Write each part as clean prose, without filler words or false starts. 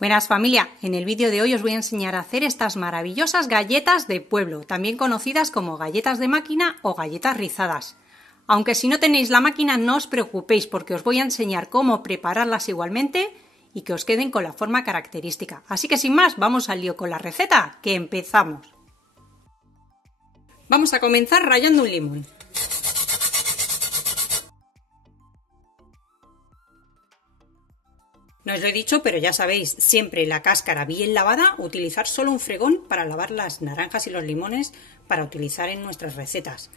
Buenas familia, en el vídeo de hoy os voy a enseñar a hacer estas maravillosas galletas de pueblo, también conocidas como galletas de máquina o galletas rizadas. Aunque si no tenéis la máquina no os preocupéis porque os voy a enseñar cómo prepararlas igualmente y que os queden con la forma característica. Así que sin más, vamos al lío con la receta, que empezamos. Vamos a comenzar rallando un limón. No os lo he dicho, pero ya sabéis, siempre la cáscara bien lavada, utilizar solo un fregón para lavar las naranjas y los limones para utilizar en nuestras recetas.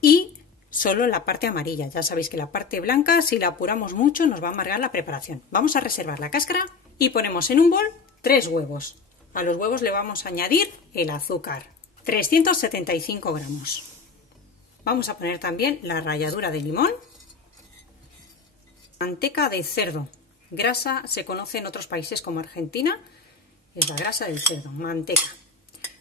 Y solo la parte amarilla, ya sabéis que la parte blanca, si la apuramos mucho, nos va a amargar la preparación. Vamos a reservar la cáscara y ponemos en un bol 3 huevos. A los huevos le vamos a añadir el azúcar, 375 gramos. Vamos a poner también la ralladura de limón, manteca de cerdo. Grasa se conoce en otros países como Argentina, es la grasa del cerdo, manteca.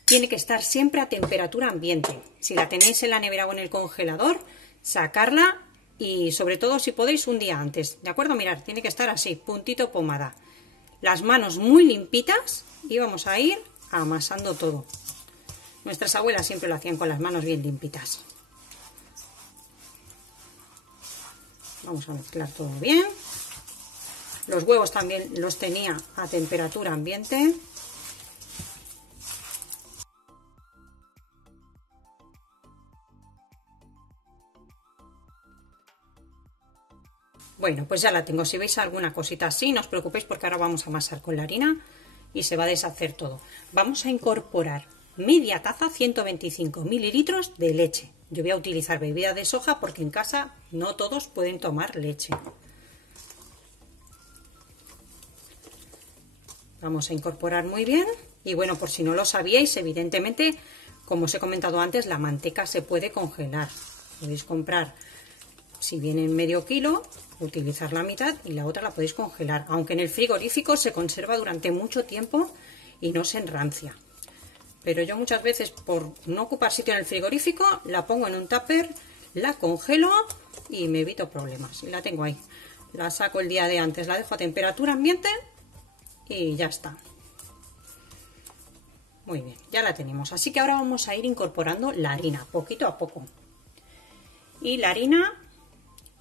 Tiene que estar siempre a temperatura ambiente. Si la tenéis en la nevera o en el congelador, sacarla y sobre todo si podéis un día antes, ¿de acuerdo? Mirad, tiene que estar así, puntito pomada. Las manos muy limpitas y vamos a ir amasando todo. Nuestras abuelas siempre lo hacían con las manos bien limpitas. Vamos a mezclar todo bien. Los huevos también los tenía a temperatura ambiente. Bueno, pues ya la tengo. Si veis alguna cosita así, no os preocupéis porque ahora vamos a amasar con la harina y se va a deshacer todo. Vamos a incorporar media taza, 125 mililitros de leche. Yo voy a utilizar bebida de soja porque en casa no todos pueden tomar leche. Vamos a incorporar muy bien y bueno, por si no lo sabíais, evidentemente, como os he comentado antes, la manteca se puede congelar. Podéis comprar, si viene en medio kilo, utilizar la mitad y la otra la podéis congelar. Aunque en el frigorífico se conserva durante mucho tiempo y no se enrancia. Pero yo muchas veces, por no ocupar sitio en el frigorífico, la pongo en un tupper, la congelo y me evito problemas. Y la tengo ahí. La saco el día de antes, la dejo a temperatura ambiente y ya está. Muy bien, ya la tenemos. Así que ahora vamos a ir incorporando la harina, poquito a poco. Y la harina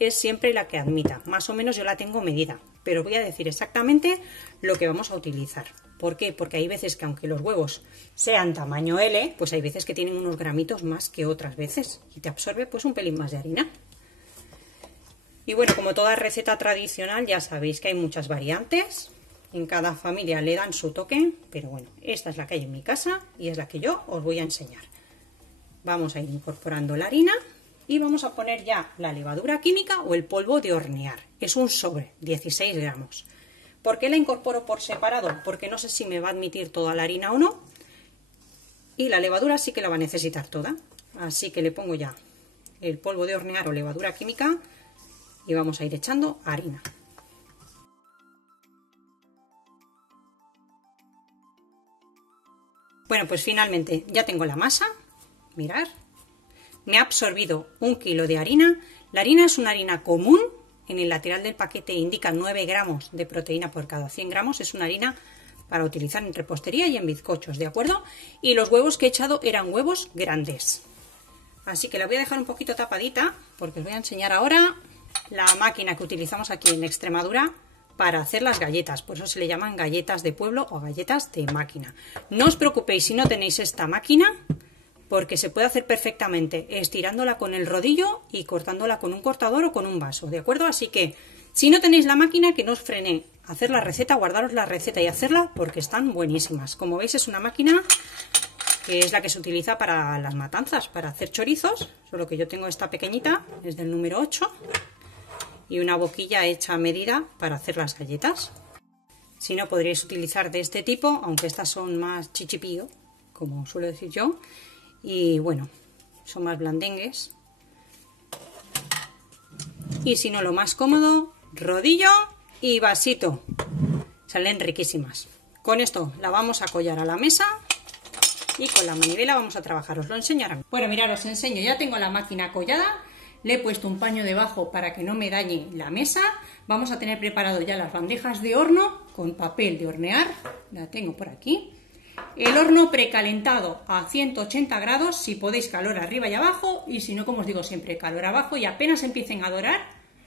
es siempre la que admita. Más o menos yo la tengo medida, pero voy a decir exactamente lo que vamos a utilizar. ¿Por qué? Porque hay veces que aunque los huevos sean tamaño L, pues hay veces que tienen unos gramitos más que otras veces. Y te absorbe pues un pelín más de harina. Y bueno, como toda receta tradicional, ya sabéis que hay muchas variantes. En cada familia le dan su toque, pero bueno, esta es la que hay en mi casa y es la que yo os voy a enseñar. Vamos a ir incorporando la harina y vamos a poner ya la levadura química o el polvo de hornear. Es un sobre, 16 gramos. ¿Por qué la incorporo por separado? Porque no sé si me va a admitir toda la harina o no. Y la levadura sí que la va a necesitar toda. Así que le pongo ya el polvo de hornear o levadura química y vamos a ir echando harina. Bueno, pues finalmente ya tengo la masa, mirad, me ha absorbido 1 kilo de harina. La harina es una harina común, en el lateral del paquete indica 9 gramos de proteína por cada 100 gramos, es una harina para utilizar en repostería y en bizcochos, ¿de acuerdo? Y los huevos que he echado eran huevos grandes, así que la voy a dejar un poquito tapadita porque os voy a enseñar ahora la máquina que utilizamos aquí en Extremadura para hacer las galletas, por eso se le llaman galletas de pueblo o galletas de máquina. No os preocupéis si no tenéis esta máquina, porque se puede hacer perfectamente estirándola con el rodillo y cortándola con un cortador o con un vaso, ¿de acuerdo? Así que si no tenéis la máquina, que no os frene hacer la receta, guardaros la receta y hacerla porque están buenísimas. Como veis, es una máquina que es la que se utiliza para las matanzas, para hacer chorizos, solo que yo tengo esta pequeñita, es del número 8. Y una boquilla hecha a medida para hacer las galletas. Si no, podríais utilizar de este tipo, aunque estas son más chichipío, como suelo decir yo, y bueno, son más blandengues. Y si no, lo más cómodo, rodillo y vasito. Salen riquísimas. Con esto la vamos a collar a la mesa y con la manivela vamos a trabajar. Os lo enseñaré. Bueno, mirad, os enseño, ya tengo la máquina collada. Le he puesto un paño debajo para que no me dañe la mesa. vamos a tener preparado ya las bandejas de horno con papel de hornear, la tengo por aquí. El horno precalentado a 180 grados, si podéis calor arriba y abajo, y si no, como os digo siempre, calor abajo y apenas empiecen a dorar,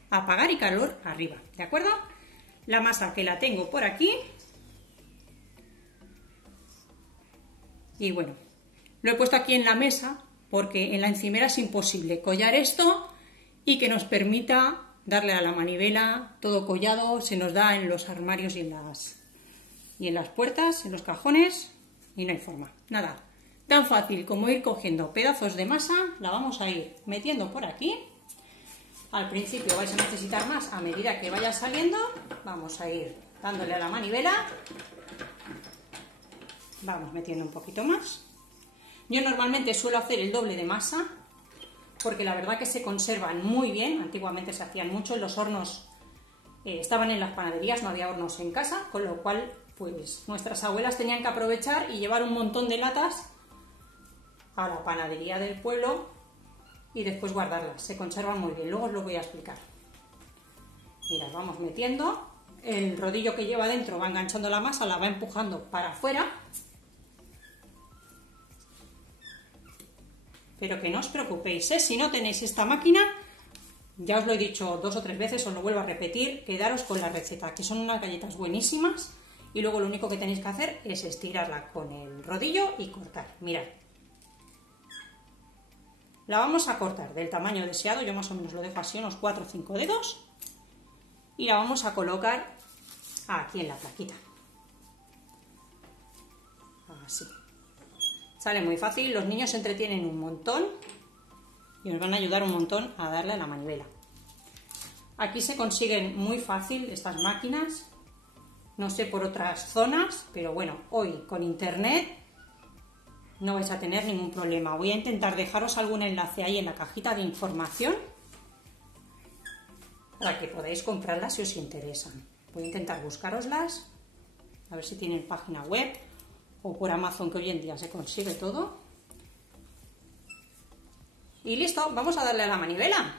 apagar y calor arriba, ¿de acuerdo? La masa que la tengo por aquí. Y bueno, lo he puesto aquí en la mesa porque en la encimera es imposible collar esto y que nos permita darle a la manivela todo collado, se nos da en los armarios y en las puertas, en los cajones, y no hay forma, nada. Tan fácil como ir cogiendo pedazos de masa, la vamos a ir metiendo por aquí. Al principio vais a necesitar más, a medida que vaya saliendo, vamos a ir dándole a la manivela. Vamos metiendo un poquito más. Yo normalmente suelo hacer el doble de masa, porque la verdad que se conservan muy bien. Antiguamente se hacían mucho en los hornos, estaban en las panaderías, no había hornos en casa, con lo cual pues nuestras abuelas tenían que aprovechar y llevar un montón de latas a la panadería del pueblo y después guardarlas. Se conservan muy bien, luego os lo voy a explicar. Mirad, vamos metiendo, el rodillo que lleva dentro va enganchando la masa, la va empujando para afuera. Pero que no os preocupéis, si no tenéis esta máquina, ya os lo he dicho 2 o 3 veces, os lo vuelvo a repetir, quedaros con la receta, que son unas galletas buenísimas, y luego lo único que tenéis que hacer es estirarla con el rodillo y cortar. Mirad, la vamos a cortar del tamaño deseado, yo más o menos lo dejo así, unos 4 o 5 dedos, y la vamos a colocar aquí en la plaquita, así. Sale muy fácil, los niños se entretienen un montón y nos van a ayudar un montón a darle a la manivela. Aquí se consiguen muy fácil estas máquinas, no sé por otras zonas, pero bueno, hoy con internet no vais a tener ningún problema. Voy a intentar dejaros algún enlace ahí en la cajita de información para que podáis comprarlas si os interesan. Voy a intentar buscaroslas, a ver si tienen página web, o por Amazon, que hoy en día se consigue todo. Y listo, vamos a darle a la manivela.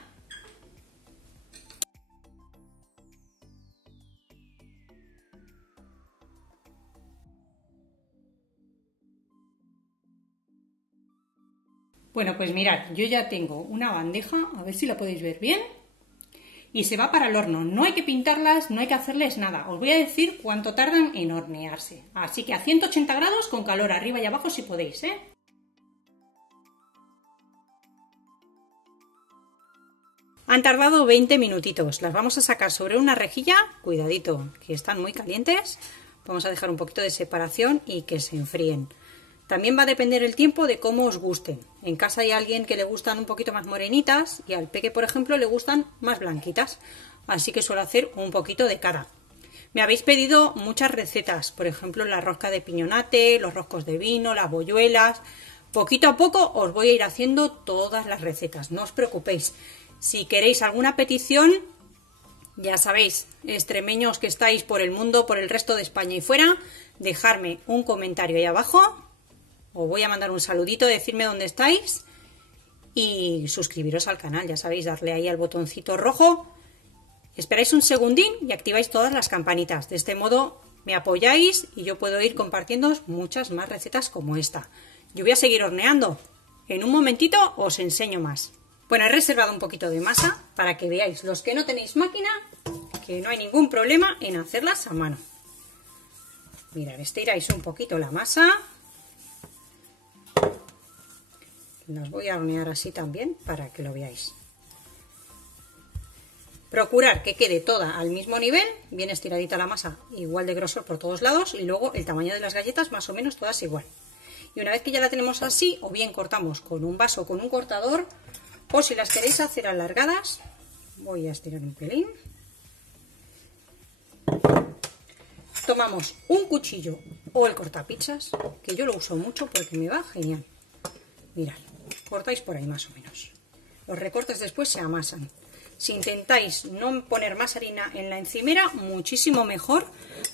Bueno, pues mirad, yo ya tengo una bandeja, a ver si la podéis ver bien, y se va para el horno. No hay que pintarlas, no hay que hacerles nada. Os voy a decir cuánto tardan en hornearse. Así que a 180 grados con calor arriba y abajo si podéis, ¿eh? Han tardado 20 minutitos. Las vamos a sacar sobre una rejilla. Cuidadito, que están muy calientes. Vamos a dejar un poquito de separación y que se enfríen. También va a depender el tiempo de cómo os gusten. En casa hay alguien que le gustan un poquito más morenitas y al peque, por ejemplo, le gustan más blanquitas. Así que suelo hacer un poquito de cada. Me habéis pedido muchas recetas, por ejemplo, la rosca de piñonate, los roscos de vino, las bolluelas. Poquito a poco os voy a ir haciendo todas las recetas, no os preocupéis. Si queréis alguna petición, ya sabéis, extremeños que estáis por el mundo, por el resto de España y fuera, dejadme un comentario ahí abajo. Os voy a mandar un saludito, decirme dónde estáis y suscribiros al canal, ya sabéis, darle ahí al botoncito rojo. Esperáis un segundín y activáis todas las campanitas. De este modo me apoyáis y yo puedo ir compartiendo muchas más recetas como esta. Yo voy a seguir horneando. En un momentito os enseño más. Bueno, he reservado un poquito de masa para que veáis, los que no tenéis máquina, que no hay ningún problema en hacerlas a mano. Mirad, estiráis un poquito la masa. Las voy a hornear así también para que lo veáis. Procurar que quede toda al mismo nivel, bien estiradita la masa, igual de grosor por todos lados, y luego el tamaño de las galletas más o menos todas igual. Y una vez que ya la tenemos así, o bien cortamos con un vaso o con un cortador, o si las queréis hacer alargadas, voy a estirar un pelín. Tomamos un cuchillo o el cortapizzas, que yo lo uso mucho porque me va genial. Mirad, cortáis por ahí más o menos. Los recortes después se amasan. Si intentáis no poner más harina en la encimera, muchísimo mejor,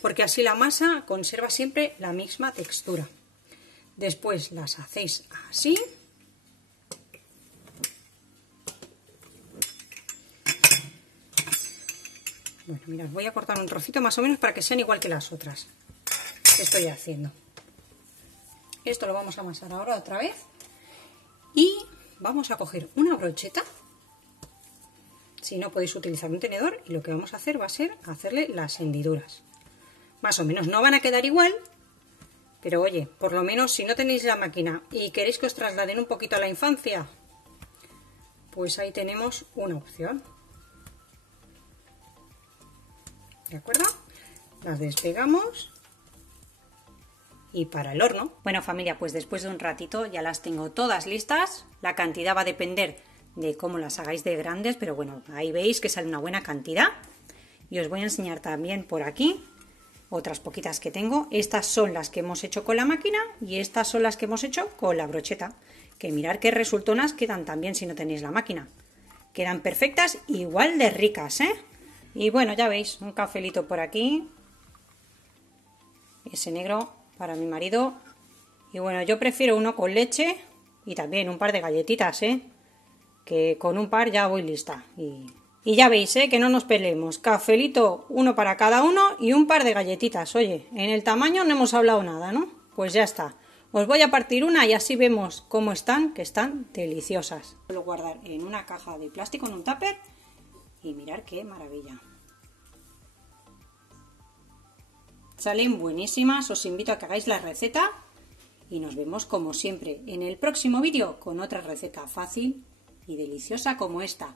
porque así la masa conserva siempre la misma textura. Después las hacéis así. Bueno, mirad, voy a cortar un trocito más o menos para que sean igual que las otras que estoy haciendo. Esto lo vamos a amasar ahora otra vez y vamos a coger una brocheta. Si no, podéis utilizar un tenedor y lo que vamos a hacer va a ser hacerle las hendiduras. Más o menos no van a quedar igual, pero oye, por lo menos si no tenéis la máquina y queréis que os trasladen un poquito a la infancia, pues ahí tenemos una opción. ¿De acuerdo? Las despegamos y para el horno. Bueno, familia, pues después de un ratito ya las tengo todas listas. La cantidad va a depender de cómo las hagáis de grandes, pero bueno, ahí veis que sale una buena cantidad. Y os voy a enseñar también por aquí otras poquitas que tengo. Estas son las que hemos hecho con la máquina y estas son las que hemos hecho con la brocheta. Que mirad qué resultonas quedan también si no tenéis la máquina. Quedan perfectas, igual de ricas, ¿eh? Y bueno, ya veis, un cafelito por aquí. Ese negro para mi marido. Y bueno, yo prefiero uno con leche y también un par de galletitas, ¿eh? Que con un par ya voy lista. Y ya veis, que no nos peleemos. Cafelito, uno para cada uno y un par de galletitas. Oye, en el tamaño no hemos hablado nada, ¿no? Pues ya está. Os voy a partir una y así vemos cómo están, que están deliciosas. Lo guardar en una caja de plástico, en un tupper, y mirar qué maravilla. Salen buenísimas, os invito a que hagáis la receta y nos vemos como siempre en el próximo vídeo con otra receta fácil y deliciosa como esta.